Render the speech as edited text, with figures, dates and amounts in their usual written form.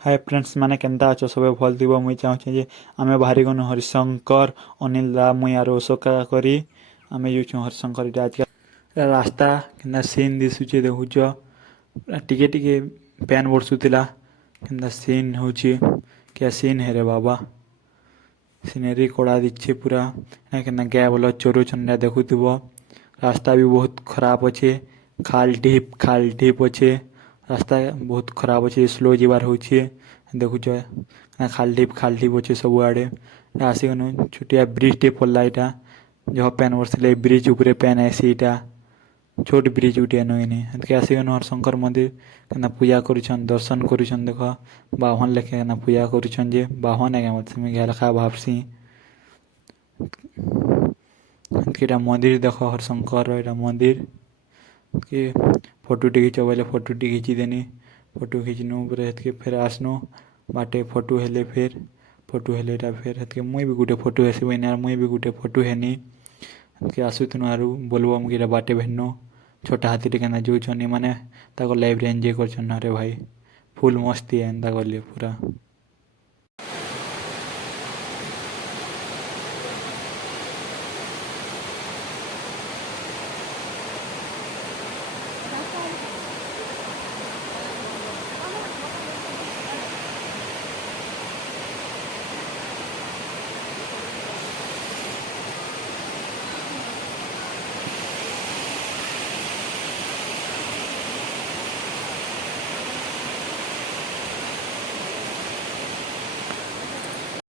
Hi friends मैंने Kenta अच्छो सब भल थी मुई चाहूँ जे आम बाहरी गनु हरिशंकर अनिल दा मुई आर ओसका करी आम यूँ हरिशंकर आज रास्ता के सीन दिशुचे देखुच टिके टिके पैन बरसुला के सीन हो क्या सीन है रे बाबा सीनेरी कड़ा दीचे पूरा के गाय बोल चोरुचन देखुव रास्ता भी बहुत खराब अच्छे खाल ढीप अच्छे रास्ता बहुत खराब अच्छे स्लो जीवार हो देखुच खाल ढीप अच्छे सब आड़े आसिगनु छुटिया ब्रिज टे पड़ला यहाँ जहाँ पैन बरसले ब्रिज उपरे पैन आसी यहाँ छोट ब्रिज उठे नईनी के आसिगनु हरशंकर मंदिर के पूजा करुछन दर्शन करुछन देख बाहन लेखे पूजा करुछन जे बाहन है मत लेखा भावसी के मंदिर देख हरशंकर मंदिर के फोटो टे खींच बोले फोटो टे खींची देनी फोटो खींचनु के फिर आसनु बाटे फोटो हेले फिर फोटो हेले फिर के मुई भी गोटे फोटो हेसी बहनी मुई भी गोटे फोटो हेनी के आसुथनु आरु बोलबो मुझे बाटे भेन्नु छोटा हाथी टे केना जो माने लाइफ एंजॉय कर भाई फुल मस्ती है एंता गले पूरा।